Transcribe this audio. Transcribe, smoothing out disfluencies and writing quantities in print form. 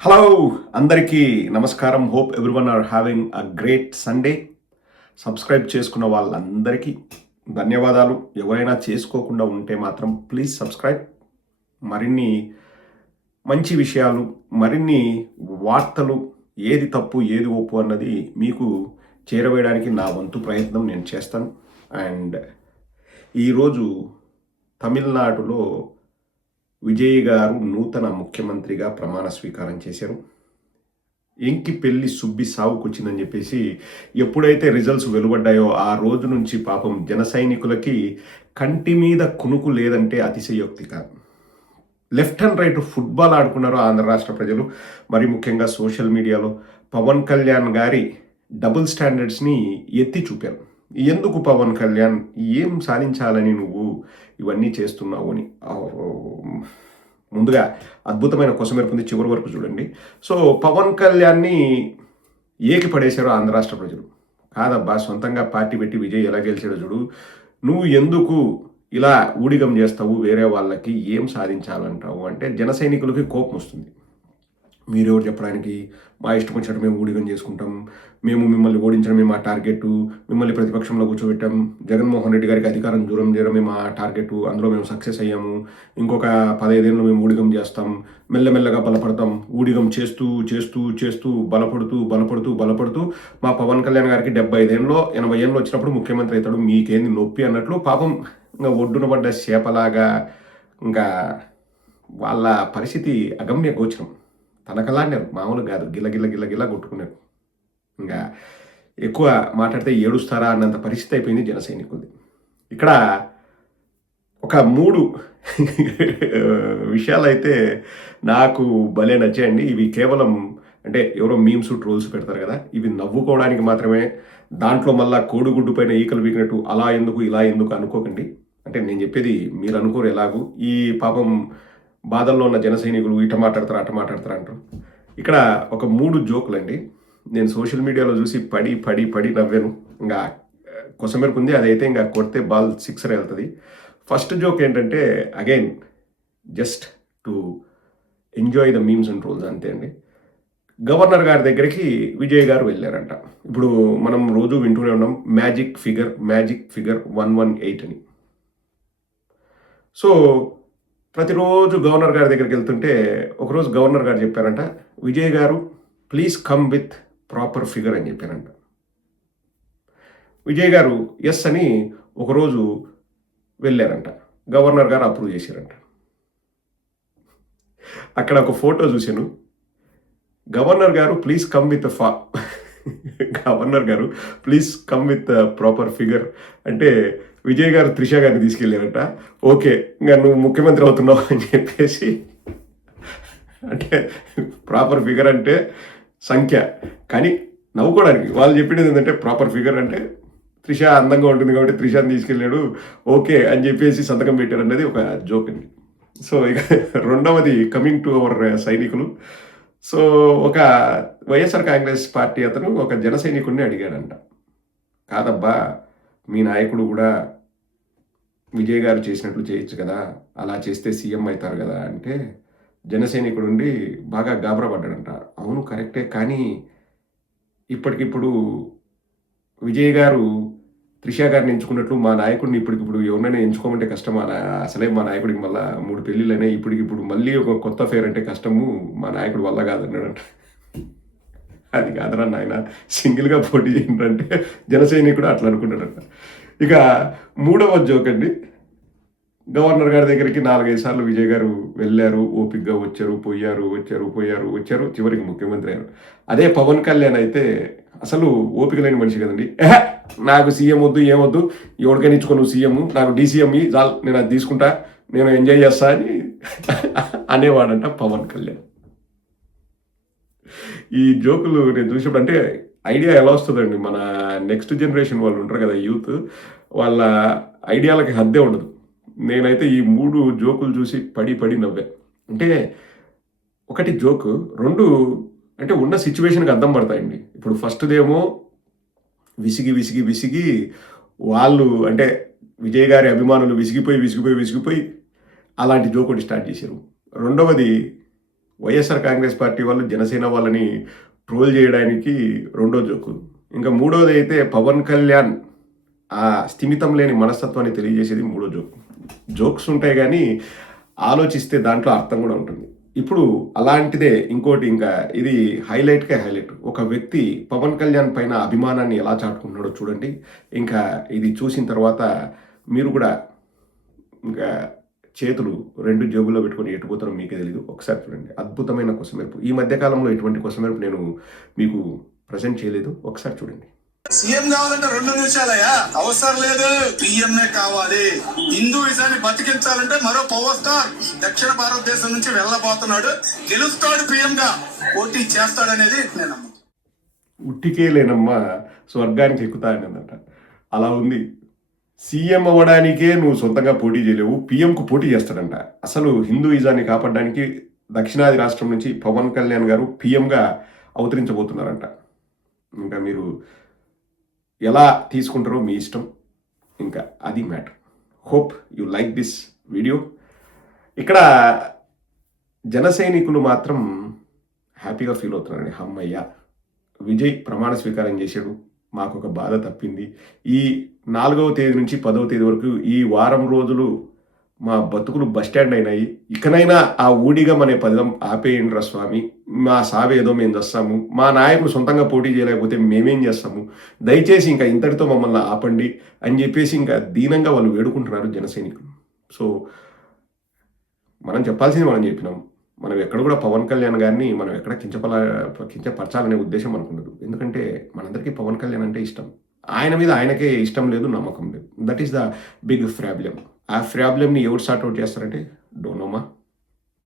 Hello అందరికీ నమస్కారం. Hope everyone are having a great Sunday. Subscribe చేసుకున్న వాళ్ళందరికీ ధన్యవాదాలు. ఎవరైనా చేసుకోకుండా ఉంటే మాత్రం ప్లీజ్ సబ్స్క్రైబ్. మరిన్ని మంచి విషయాలు, మరిన్ని వార్తలు, ఏది తప్పు ఏది ఒప్పు అన్నది మీకు చేరవేయడానికి నా వంతు ప్రయత్నం నేను చేస్తాను. అండ్ ఈరోజు తమిళనాడులో విజయ్ గారు నూతన ముఖ్యమంత్రిగా ప్రమాణ స్వీకారం చేశారు. ఎంకి పెళ్లి సుబ్బి సావుకొచ్చిందని చెప్పేసి ఎప్పుడైతే రిజల్ట్స్ వెలువడ్డాయో ఆ రోజు నుంచి పాపం జన సైనికులకి కంటి మీద కునుకు లేదంటే అతిశయోక్తి కాదు. లెఫ్ట్ అండ్ రైట్ ఫుట్బాల్ ఆడుకున్నారు ఆంధ్ర రాష్ట్ర ప్రజలు. మరి ముఖ్యంగా సోషల్ మీడియాలో పవన్ కళ్యాణ్ గారి డబుల్ స్టాండర్డ్స్ని ఎత్తి చూపారు. ఎందుకు పవన్ కళ్యాణ్ ఏం సాధించాలని నువ్వు ఇవన్నీ చేస్తున్నావు అని. ముందుగా అద్భుతమైన కొసమెరుపు ఉంది, చివరి వరకు చూడండి. సో పవన్ కళ్యాణ్ని ఏకి పడేశారో ఆంధ్ర రాష్ట్ర ప్రజలు. కాదబ్బా, సొంతంగా పార్టీ పెట్టి విజయ్ ఎలా గెలిచాడో చూడు, నువ్వు ఎందుకు ఇలా ఊడిగం చేస్తావు, వేరే వాళ్ళకి ఏం సాధించాలంటావు అంటే జన సైనికులకి కోపం వస్తుంది. మీరెవరు చెప్పడానికి, మా ఇష్టం వచ్చినట్టు మేము ఊడిగం చేసుకుంటాం, మేము మిమ్మల్ని ఓడించడమే మా టార్గెట్, మిమ్మల్ని ప్రతిపక్షంలో కూర్చోబెట్టాం, జగన్మోహన్ రెడ్డి గారికి అధికారం దూరం చేయడమే మా టార్గెట్, అందులో మేము సక్సెస్ అయ్యాము, ఇంకొక 15 ఏళ్ళు మేము ఊడిగం చేస్తాం, మెల్లమెల్లగా బలపడతాం, ఊడిగం చేస్తూ చేస్తూ చేస్తూ బలపడుతూ బలపడుతూ బలపడుతూ మా పవన్ కళ్యాణ్ గారికి 75 ఏళ్ళు 80 ఏళ్ళు వచ్చినప్పుడు ముఖ్యమంత్రి అవుతాడు, మీకేంది నొప్పి అన్నట్లు పాపం ఇంకా ఒడ్డున పడ్డ చేపలాగా ఇంకా వాళ్ళ పరిస్థితి అగమ్య గోచరం. తనకలాడినారు, మామూలు కాదు, గిల్ల గిల్ల గిల్ల గిల్ల కొట్టుకున్నారు. ఇంకా ఎక్కువ మాట్లాడితే ఏడుస్తారా అన్నంత పరిస్థితి అయిపోయింది జన సైనికులది. ఇక్కడ ఒక 3 విషయాలు అయితే నాకు భలే నచ్చాయండి. ఇవి కేవలం అంటే ఎవరో మీమ్స్ ట్రోల్స్ పెడతారు కదా, ఇవి నవ్వుకోవడానికి మాత్రమే. దాంట్లో మళ్ళా కోడిగుడ్డు పైన ఈకలు వీకినట్టు అలా ఎందుకు ఇలా ఎందుకు అనుకోకండి. అంటే నేను చెప్పేది మీరు అనుకోరు ఎలాగూ. ఈ పాపం బాధల్లో ఉన్న జన సైనికులు ఇట మాట్లాడతారు అట మాట్లాడతారు అంటారు. ఇక్కడ ఒక 3 జోకులు అండి. నేను సోషల్ మీడియాలో చూసి పడి పడి పడి నవ్వాను. ఇంకా కొసమెరుపు ఉంది, అదైతే ఇంకా కొడితే బాల్ సిక్సర్ వెళ్తుంది. ఫస్ట్ జోక్ ఏంటంటే again just to enjoy the memes and trolls అంతే అండి. గవర్నర్ గారి దగ్గరికి విజయ్ గారు వెళ్ళారంట. ఇప్పుడు మనం రోజు వింటూనే ఉన్నాం మ్యాజిక్ ఫిగర్ 118 అని. సో ప్రతిరోజు గవర్నర్ గారి దగ్గరికి వెళ్తుంటే ఒకరోజు గవర్నర్ గారు చెప్పారంట, విజయ్ గారు please come with proper figure అని చెప్పారంట. విజయ్ గారు ఎస్ అని ఒకరోజు వెళ్ళారంట. గవర్నర్ గారు అప్రూవ్ చేశారంట. అక్కడ ఒక ఫోటో చూశాను. గవర్నర్ గారు ప్లీజ్ కమ్ విత్ గవర్నర్ గారు please come with proper figure అంటే విజయ్ గారు త్రిష గారిని తీసుకెళ్ళారట. ఓకే, ఇంకా నువ్వు ముఖ్యమంత్రి అవుతున్నావు అని చెప్పేసి, అంటే ప్రాపర్ ఫిగర్ అంటే సంఖ్య, కానీ నవ్వుకోవడానికి వాళ్ళు చెప్పినది ఏంటంటే ప్రాపర్ ఫిగర్ అంటే త్రిష అందంగా ఉంటుంది కాబట్టి త్రిషని తీసుకెళ్ళాడు, ఓకే అని చెప్పేసి సంతకం పెట్టారు అన్నది ఒక జోక్ అండి. సో ఇక రెండవది కమింగ్ టు అవర్ సైనికులు. సో ఒక వైఎస్ఆర్ కాంగ్రెస్ పార్టీ అతను ఒక జన సైనికుడిని అడిగాడంట, కాదబ్బా మీ నాయకుడు కూడా విజయ్ గారు చేసినట్లు చేయొచ్చు కదా, అలా చేస్తే సీఎం అవుతారు కదా అంటే జన సైనికుడు ఉండి బాగా గాబరా పడ్డాడంట. అవును కరెక్టే, కానీ ఇప్పటికిప్పుడు విజయ్ గారు త్రిష గారిని ఎంచుకున్నట్లు మా నాయకుడిని ఇప్పటికిప్పుడు ఎవరినైనా ఎంచుకోమంటే కష్టం. అసలే మా నాయకుడికి మళ్ళీ 3 పెళ్ళిళ్ళనే, ఇప్పటికిప్పుడు మళ్ళీ ఒక కొత్త ఫేర్ అంటే కష్టము, మా నాయకుడు వల్ల కాదన్నాడంట. అది కాదరా నాయన, సింగిల్గా పోటీ చేయండి జన సైనికుడు అట్లా అనుకున్నాడంట. ఇక 3వ జోక్ అండి. గవర్నర్ గారి దగ్గరికి 4-5 సార్లు విజయ్ గారు వెళ్ళారు, ఓపిక్గా వచ్చారు, పోయారు, చివరికి ముఖ్యమంత్రి అయ్యారు. అదే పవన్ కళ్యాణ్ అయితే అసలు ఓపిక లేని మనిషి కదండి. నాకు సీఎం వద్దు, ఏమొద్దు, ఎవరికైనా ఇచ్చుకో నువ్వు సీఎం, నాకు డీసీఎం చాలు, నేను అది తీసుకుంటా, నేను ఎంజాయ్ చేస్తా అని అనేవాడంట పవన్ కళ్యాణ్. ఈ జోకులు నేను చూసినప్పుడు అంటే ఐడియా ఎలా వస్తుందండి, మన నెక్స్ట్ జనరేషన్ వాళ్ళు ఉంటారు కదా యూత్, వాళ్ళ ఐడియాలకి హద్దే ఉండదు. నేనైతే ఈ 3 జోకులు చూసి పడి పడి నవ్వా. అంటే ఒకటి జోకు, 2 అంటే ఉన్న సిచ్యువేషన్కి అర్థం పడతాయండి. ఇప్పుడు ఫస్ట్దేమో విసిగి వాళ్ళు అంటే విజయ్ గారి అభిమానులు విసిగిపోయి అలాంటి జోక్ ఒకటి స్టార్ట్ చేశారు. రెండవది వైఎస్ఆర్ కాంగ్రెస్ పార్టీ వాళ్ళు జనసేన వాళ్ళని ట్రోల్ చేయడానికి రెండో జోకు. ఇంకా మూడోది అయితే పవన్ కళ్యాణ్ ఆ స్థిమితం లేని మనస్తత్వాన్ని తెలియజేసేది మూడో జోక్. జోక్స్ ఉంటాయి కానీ ఆలోచిస్తే దాంట్లో అర్థం కూడా ఉంటుంది. ఇప్పుడు అలాంటిదే ఇంకోటి, ఇంకా ఇది హైలైట్కే హైలైట్. ఒక వ్యక్తి పవన్ కళ్యాణ్ పైన అభిమానాన్ని ఎలా చాటుకుంటున్నాడో చూడండి. ఇంకా ఇది చూసిన తర్వాత మీరు కూడా ఇంకా చేతులు 2 జేబుల్లో పెట్టుకొని ఎటుపోతారో మీకే తెలీదు. ఒకసారి చూడండి. అద్భుతమైన కొసమెరుపు. ఈ మధ్య కాలంలో ఇటువంటి కొసమెరుపు నేను మీకు ప్రజెంట్ చేయలేదు. ఒకసారి చూడండి. సీఎం కావాలంటే 2 నిమిషాలయ్యా, అవసరం లేదు. పిఎంఏ కావాలి. హిందూయిజాన్ని బతికించాలంటే మరో పవర్ స్టార్ దక్షిణ భారతదేశం నుంచి వెళ్ళబోతున్నాడు. గెలుస్తాడు, పిఎం గా పోటీ చేస్తాడనేది నేను నమ్ముతాను. ఉట్టికే లేనమ్మా స్వర్గానికి ఎక్కుతా అన్నదంట. అలా ఉంది. సీఎం అవ్వడానికే నువ్వు సొంతంగా పోటీ చేయలేవు, పిఎంకు పోటీ చేస్తాడంట. అసలు హిందూయిజాన్ని కాపాడడానికి దక్షిణాది రాష్ట్రం నుంచి పవన్ కళ్యాణ్ గారు పిఎంగా అవతరించబోతున్నారంట. ఇంకా మీరు ఎలా తీసుకుంటారో మీ ఇష్టం. ఇంకా అది matter. Hope you like this video. ఇక్కడ జన సైనికులు మాత్రం హ్యాపీగా ఫీల్ అవుతున్నారండి. అమ్మయ్య, విజయ్ ప్రమాణ స్వీకారం చేశాడు, మాకు ఒక బాధ తప్పింది. ఈ 4వ తేదీ నుంచి 10వ తేదీ వరకు ఈ వారం రోజులు మా బతుకులు బస్టాండ్ అయినాయి. ఇకనైనా ఆ ఊడిగం అనే పదం ఆపేయండిరా స్వామి. మా సావేదో మేము చేస్తాము. మా నాయకులు సొంతంగా పోటీ చేయలేకపోతే మేమేం చేస్తాము. దయచేసి ఇంకా ఇంతటితో మమ్మల్ని ఆపండి అని చెప్పేసి ఇంకా దీనంగా వాళ్ళు వేడుకుంటున్నారు జన సైనికులు. సో మనం చెప్పాల్సింది మనం చెప్పినాం. మనం ఎక్కడ కూడా పవన్ కళ్యాణ్ గారిని మనం ఎక్కడ కించపరచాలనే ఉద్దేశం మనకు ఉండదు. ఎందుకంటే మనందరికీ పవన్ కళ్యాణ్ అంటే ఇష్టం. ఆయన మీద ఆయనకే ఇష్టం లేదు, నమ్మకం లేదు. That is the big problem. ఆ ప్రాబ్లమ్ని ఎవరు సార్ట్ అవుట్ చేస్తారంటే డోంట్ నో మా.